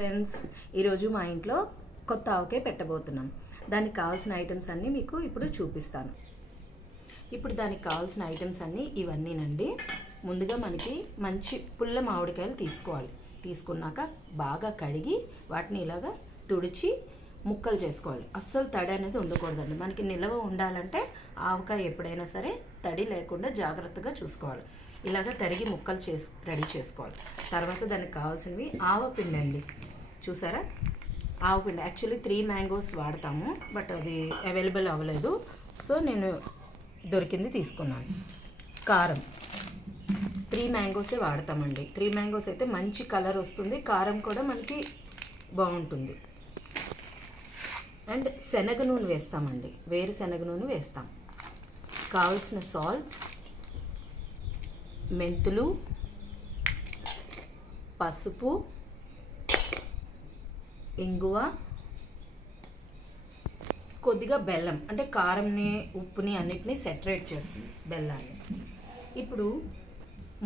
Friends, ఈరోజు మా ఇంట్లో కొత్త ఆవకాయ పెట్టబోతున్నాం. దానికి కావాల్సిన ఐటమ్స్ అన్నీ మీకు ఇప్పుడు చూపిస్తాను. ఇప్పుడు దానికి కావాల్సిన ఐటమ్స్ అన్నీ ఇవన్నీనండి. ముందుగా మనకి మంచి పుల్ల మామిడికాయలు తీసుకోవాలి. తీసుకున్నాక బాగా కడిగి వాటిని ఇలాగా తుడిచి ముక్కలు చేసుకోవాలి. అస్సలు తడి అనేది ఉండకూడదండి. మనకి నిల్వ ఉండాలంటే ఆవకాయ ఎప్పుడైనా సరే తడి లేకుండా జాగ్రత్తగా చూసుకోవాలి. ఇలాగ తరిగి ముక్కలు రెడీ చేసుకోవాలి. తర్వాత దానికి కావాల్సినవి ఆవపిండి అండి. చూసారా, ఆవపిండి యాక్చువల్లీ 3 మ్యాంగోస్ వాడతాము, బట్ అది అవైలబుల్ అవ్వలేదు, సో నేను దొరికింది తీసుకున్నాను. కారం 3 మ్యాంగోసే వాడతామండి. 3 మ్యాంగోస్ అయితే మంచి కలర్ వస్తుంది, కారం కూడా మనకి బాగుంటుంది. అండ్ శనగ నూనె వేస్తామండి, వేరుశనగ నూనె వేస్తాం. కావాల్సిన సాల్ట్, మెంతులు, పసుపు, ఇంగువ, కొద్దిగా బెల్లం, అంటే కారంని ఉప్పుని అన్నిటినీ సెటరేట్ చేస్తుంది బెల్లాన్ని. ఇప్పుడు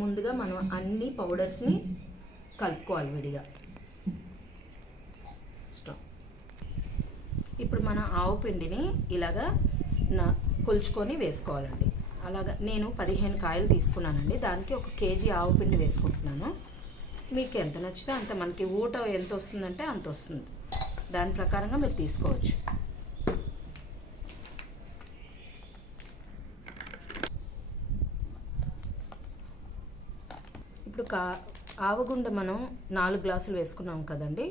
ముందుగా మనం అన్ని పౌడర్స్ని కలుపుకోవాలి విడిగా. ఇప్పుడు మన ఆవు పిండిని ఇలాగా కొలుచుకొని వేసుకోవాలండి. అలాగా నేను 15 కాయలు తీసుకున్నానండి. దానికి 1 కేజీ ఆవు పిండి వేసుకుంటున్నాను. మీకు ఎంత నచ్చితే అంత, మనకి ఊట ఎంత వస్తుందంటే అంత వస్తుంది, దాని ప్రకారంగా మీరు తీసుకోవచ్చు. ఇప్పుడు ఆవగుండ మనం 4 గ్లాసులు వేసుకున్నాం కదండి,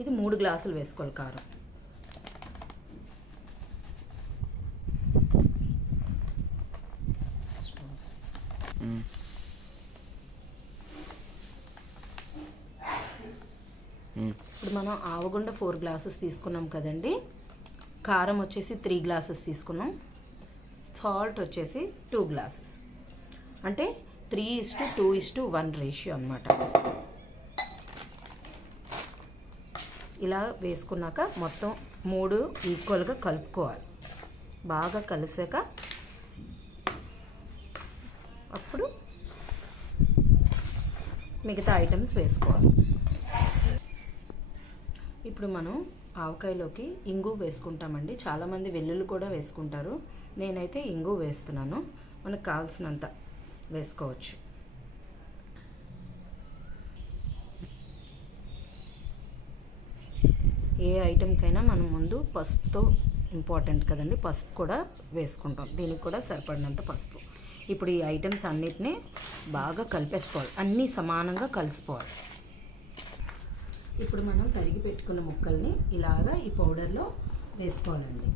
ఇది 3 గ్లాసులు వేసుకోవాలి కారం. ఇప్పుడు మనం ఆవగుండ 4 గ్లాసెస్ తీసుకున్నాం కదండి, కారం వచ్చేసి 3 గ్లాసెస్ తీసుకున్నాం, సాల్ట్ వచ్చేసి 2 గ్లాసెస్, అంటే 3:2:1 రేషియో అన్నమాట. ఇలా వేసుకున్నాక మొత్తం 3 ఈక్వల్గా కలుపుకోవాలి. బాగా కలిసాక అప్పుడు మిగతా ఐటమ్స్ వేసుకోవాలి. ఇప్పుడు మనం ఆవకాయలోకి ఇంగు వేసుకుంటామండి. చాలామంది వెల్లుల్లి కూడా వేసుకుంటారు, నేనైతే ఇంగు వేస్తున్నాను. మనకు కావాల్సినంత వేసుకోవచ్చు. ఏ ఐటెంకైనా మనం ముందు పసుపుతో ఇంపార్టెంట్ కదండి, పసుపు కూడా వేసుకుంటాం. దీనికి కూడా సరిపడినంత పసుపు. ఇప్పుడు ఈ ఐటమ్స్ అన్నిటినీ బాగా కలిపేసుకోవాలి, అన్నీ సమానంగా కలిసిపోవాలి. ఇప్పుడు మనం తరిగి పెట్టుకున్న ముక్కల్ని ఇలాగా ఈ పౌడర్లో వేసుకోవాలండి.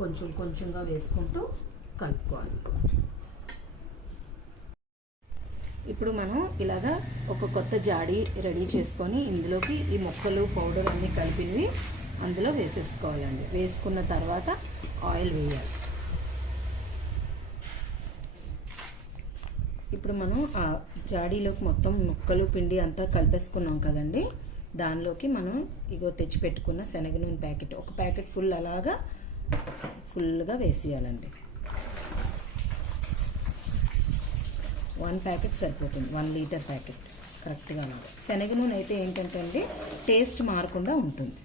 కొంచెం కొంచెంగా వేసుకుంటూ కలుపుకోవాలి. ఇప్పుడు మనం ఇలాగా ఒక కొత్త జాడీ రెడీ చేసుకొని ఇందులోకి ఈ ముక్కలు పౌడర్ అన్నీ కలిపినవి అందులో వేసేసుకోవాలండి. వేసుకున్న తర్వాత ఆయిల్ వేయాలి. ఇప్పుడు మనం ఆ జాడీలోకి మొత్తం ముక్కలు పిండి అంతా కలిపేసుకున్నాం కదండి, దానిలోకి మనం ఇగో తెచ్చిపెట్టుకున్న శనగ నూనె ప్యాకెట్, 1 ప్యాకెట్ ఫుల్ అలాగా ఫుల్గా వేసేయాలండి. 1 ప్యాకెట్ సరిపోతుంది, 1 లీటర్ ప్యాకెట్ కరెక్ట్గా అలాగా. శనగ నూనె అయితే ఏంటంటే అండి టేస్ట్ మారకుండా ఉంటుంది.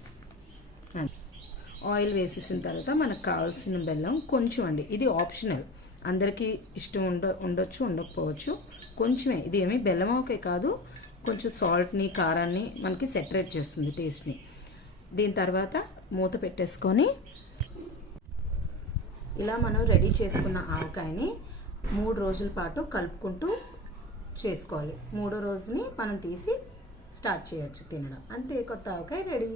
ఆయిల్ వేసేసిన తర్వాత మనకు కావాల్సిన బెల్లం కొంచెం అండి, ఇది ఆప్షనల్, అందరికీ ఇష్టం ఉండొచ్చు ఉండకపోవచ్చు, కొంచెమే. ఇది ఏమీ బెల్లం ఆవకాయ కాదు, కొంచెం సాల్ట్ని కారాన్ని మనకి సెటరేట్ చేస్తుంది టేస్ట్ని. దీని తర్వాత మూత పెట్టేసుకొని ఇలా మనం రెడీ చేసుకున్న ఆవకాయని 3 రోజుల పాటు కలుపుకుంటూ చేసుకోవాలి. 3వ రోజుని మనం తీసి స్టార్ట్ చేయొచ్చు తినడం. అంతే, కొత్త ఆవకాయ రెడీ.